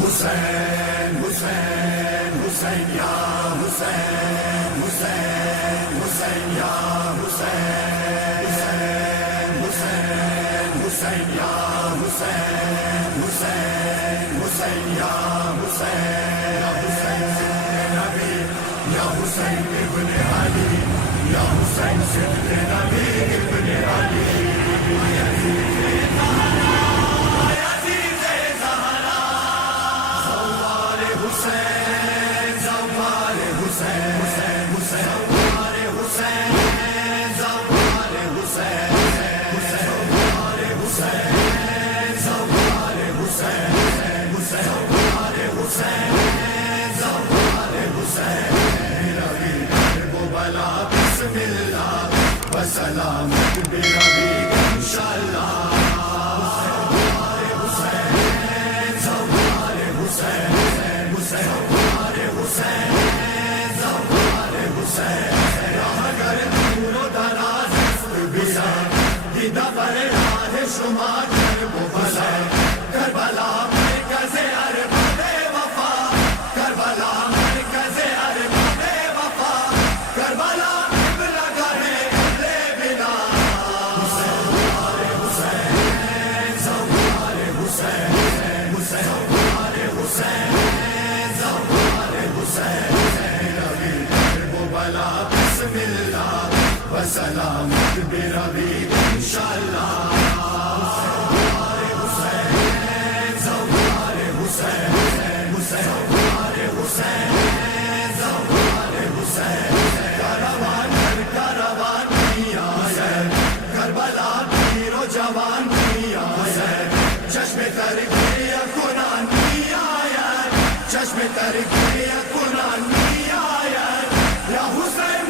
حسین حسین حسین یا حسین حسین حسین یا حسین حسین حسین یا حسین حسین حسین یا حسین حسین نبی یا حسین ابن علی یا حسین صدق نبی ابن علی سلامت بربی انشاءاللہ حسین زوار حسین حسین حسین زوار حسین راہ گر دور و دراز بسا دیدہ پر راہ شما کرب و بلا کربلا مرکز ارباب وفا کربلا مرکز ارباب وفا کربلا سلامت بربی انشاءاللہ حسین زوار حسین حسین حسین زوار حسین کاروان در کاروان کیا حسین کربلا پیر و جوان کیا حسین چشم تر کیا قرآن کیا چشم تر کیا قرآن کیا یا حسین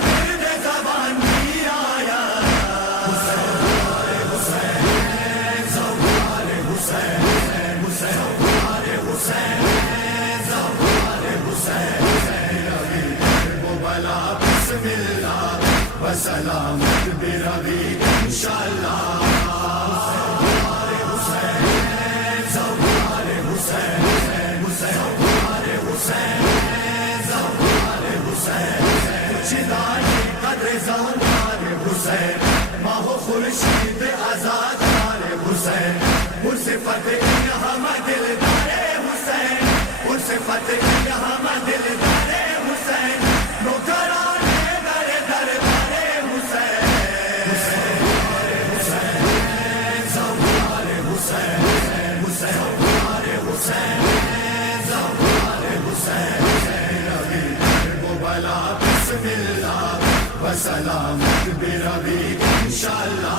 سلامت بربی انشاءاللہ حسین زوار حسین حسین حسین زوار حسین چدائی قدر زوار حسین ماہ و خورشید آزاد حسین ان سے فتح ہم دلدار حسین ان سے فتح ہم دلدار حسین نوکران سلامت بربی انشاءاللہ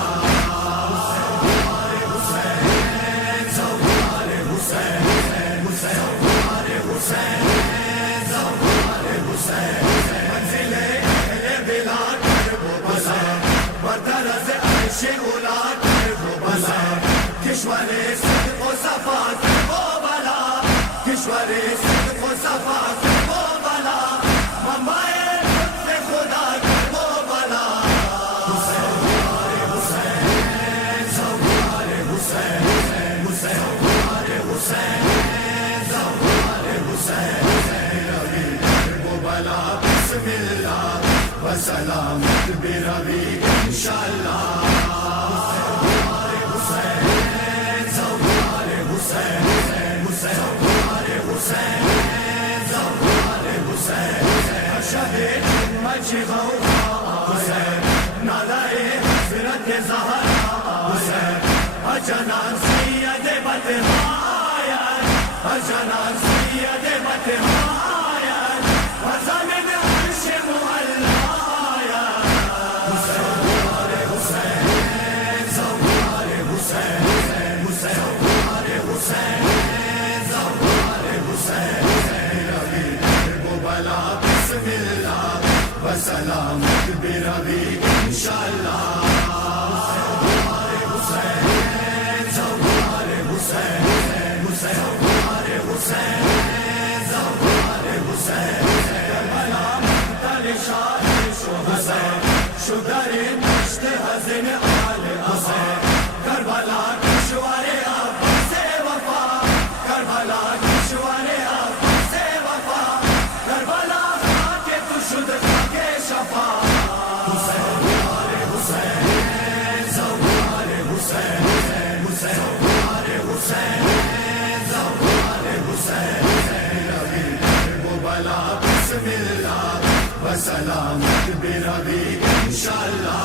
حسین زوار حسین حسین حسین زوار حسین منزل اہل بلا کرب و بلا بردرز عرش اولا کرب و بلا کشور صدق و صفا کرب و بلا کشور صدق و صفا کرب و بلا ممبئی سلامت بربی انشاءاللہ حسین زوار حسین حسین حسین زوار حسین شہید مجھ غوغا حسین نالائے حضرت زہرا حسین اجنان سید بطحایا اجنان سید بطحایا وزمن عرش معلا سلامت بربی انشاءاللہ حسین زوار حسین حسین حسین زوار حسین کربلا منتل شاد حسین شدر دشت حزن آل حسین کربلا کشور عباس وفا کربلا کشور سلامت بروی انشاءاللہ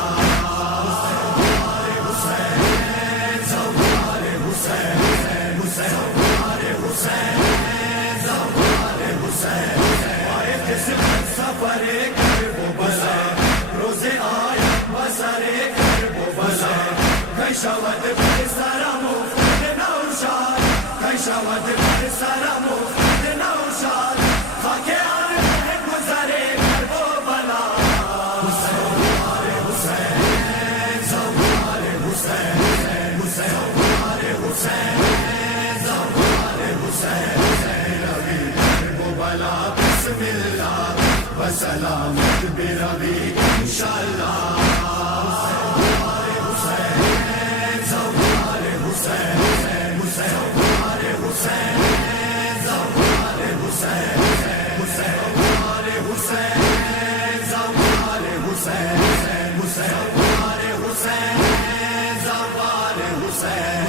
حسین زوار حسین زوار حسین زوار حسین آئے قسمت سفر کرب و بلا روز آئے بسر کرب و بلا کئی شود پر سر مفت نوشاد کئی شود پر سر مفت نوشاد خاک آن گزر کرب و بلا زوار حسین زوار حسین زوار حسین زوار حسین روی کرب و بلا بسم اللہ وسلامت بروی انشاءاللہ زوار حسین زوار حسین زوار حسین زوار حسین زوار حسین زوار حسین زوار حسین زوار حسین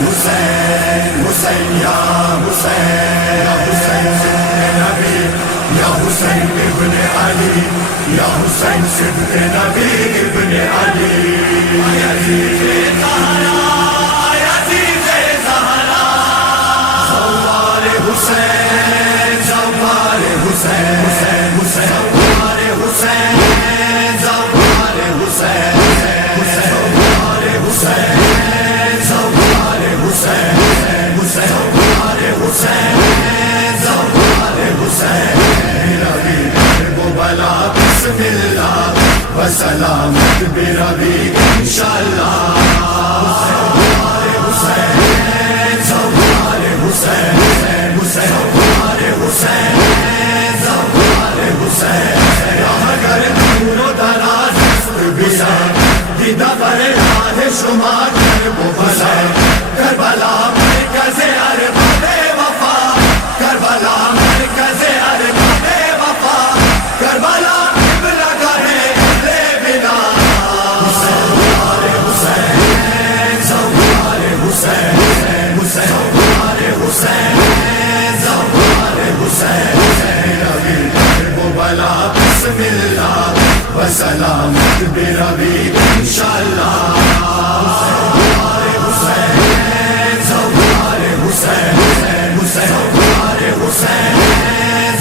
حسین حسین یا حسین حسین نبی یا حسین ابن علی یا حسین صدق نبی ابن علی یزید زہرا یزید زہرا زوار حسین زوار حسین زوار حسین زوار حسین زوار حسین زوار حسین زوار حسین زوار حسین روی کرب و بلا بسم اللہ وسلامت بروی انشاءاللہ زوار حسین زوار حسین زوار حسین زوار حسین راہ گر دور و دراز است بسا دیدہ پر راہ شما کرب و بلا کربلا مرکز ارباب وفا کربلا مرکز ارباب وفا کربلا قبلہ گاہ اہل بلا زوار حسین زوار حسین زوار حسین زوار حسین روی کرب و بلا بسم اللہ وسلامت بروی انشاءاللہ زوار حسین زوار حسین زوار حسین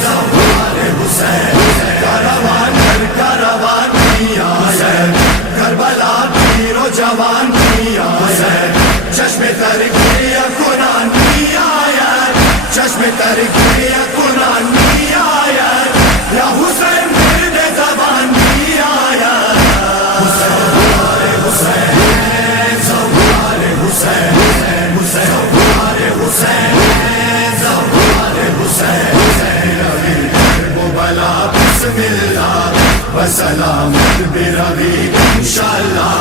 زوار حسین کاروان در کاروان کیا ہے کربلا پیر و جوان کیا ہے چشم تر کیا قرآن کیا ہے چشم تر کیا قرآن کیا ہے یا حسین مرد زبان کیا ہے زوار حسین زوار حسین زوار حسین زوار حسین روی کرب و بلا بسم اللہ وسلامت بروی انشاءاللہ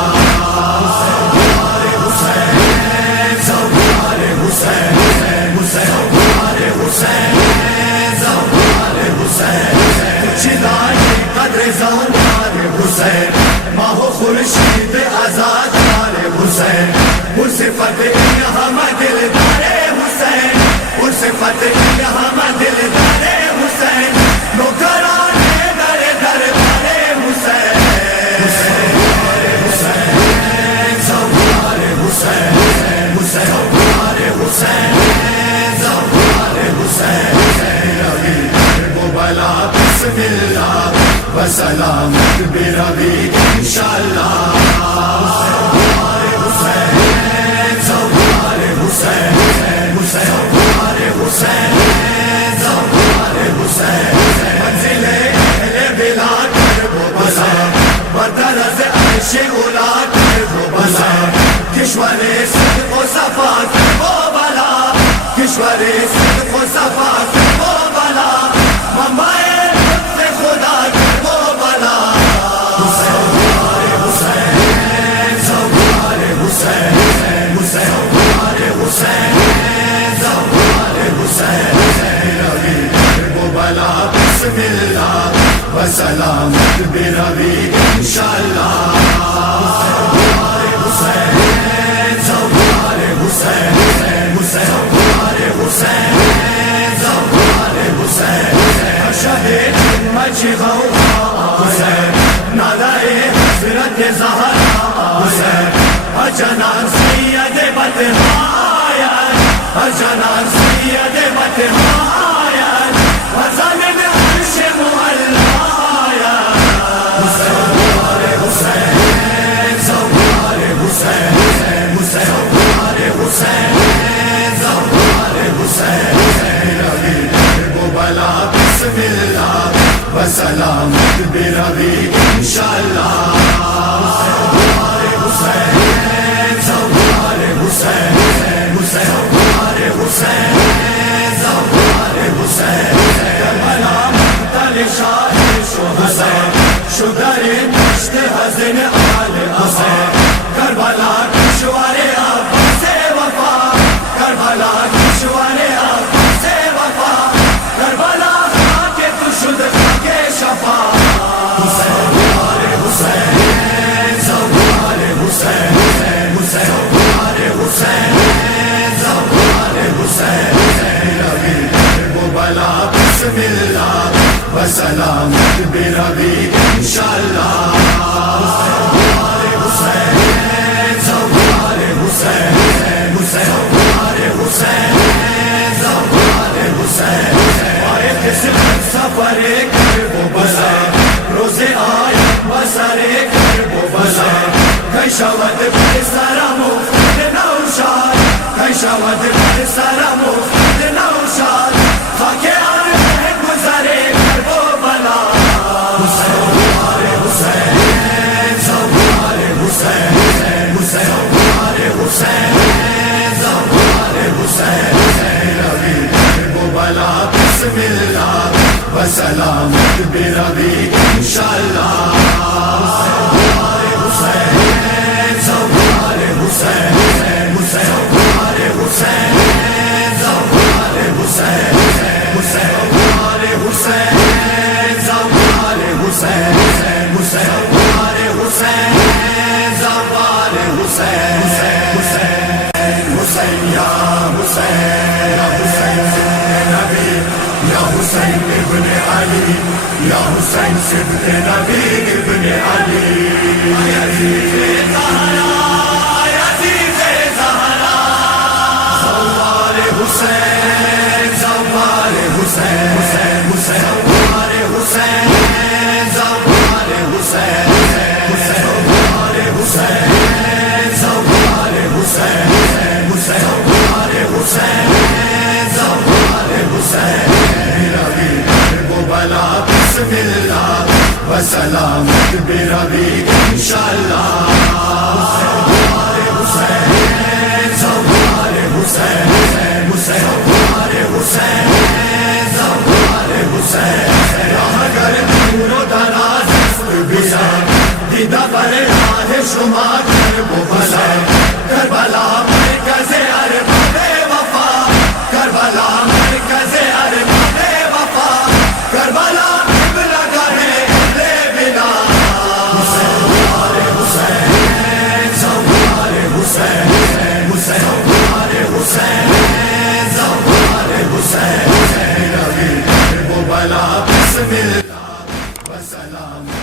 زوار حسین زوار حسین زوار حسین زوار حسین چلائی قدر زوار حسین ماہ و خورشید آزاد دار حسین صفت ہم دلدار حسین صفت ہم دلدار حسین نوکران در دربار حسین زوار حسین زوار حسین زوار حسین زوار حسین روی کرب و بلا بسم اللہ وسلامت بروی انشاءاللہ زوار حسین زوار حسین زوار حسین زوار حسین منزل اہل بلا کرب و بلا بردرز عرش اولا کرب و بلا کشور صدق و صفا کرب و بلا کشور صدق و صفا کرب و بلا منبع لطف خدا کرب و بلا زوار حسین زوار حسین زوار حسین زوار حسین روی کرب و بلا بسم اللہ وسلامت بروی انشاءاللہ زوار حسین زوار حسین زوار حسین زوار حسین شہید مجھ غوغا سید متحاید وزن عرش معلاید زوار حسین زوار حسین زوار حسین زوار حسین بلا بسم اللہ وسلامت بروی انشاءاللہ زوار حسین زوار حسین زوار حسین زوار حسین بلا مقتل شاہ حسین شدر دشت حزن آل حسین کربلا کشور عباس وفا کربلا کشور عباس وفا کربلا خاک تو شد خاک شفا زوار حسین زوار حسین زوار حسین زوار حسین بلا بسم اللہ وسلامت بروی انشاءاللہ زوار حسین زوار حسین زوار حسین زوار حسین آئے قسمت سفر کر وہ بلا روز آئے بسر کر وہ بلا کئی شود پر سر مفت نوشاد کئی شود پر سر مفت نوشاد خاک آرہ گزرے کر وہ بلا زوار حسین زوار حسین زوار حسین زوار حسین بلا بسم اللہ وسلامت بروی انشاءاللہ زوار حسین زوار حسین زوار حسین زوار حسین زوار حسین زوار حسین زوار حسین زوار حسین حسین یا حسین یا حسین نبی یا حسین ابن علی یا حسین صدق نبی ابن علی یزید زہرا یزید زہرا زوار حسین زوار حسین زوار حسین زوار حسین زوار حسین زوار حسین زوار حسین زوار حسین بلا بسم اللہ وسلامت بروی انشاءاللہ زوار حسین زوار حسین زوار حسین زوار حسین اگر دور و دراز است بیا دیدہ پر راہ شما کر وہ بلا کربلا مرکز ارباب وفا کربلا مرکز ارباب وفا کربلا قبلہ گاہ لے بنا زوار حسین زوار حسین زوار حسین زوار حسین بلا بسم اللہ وسلام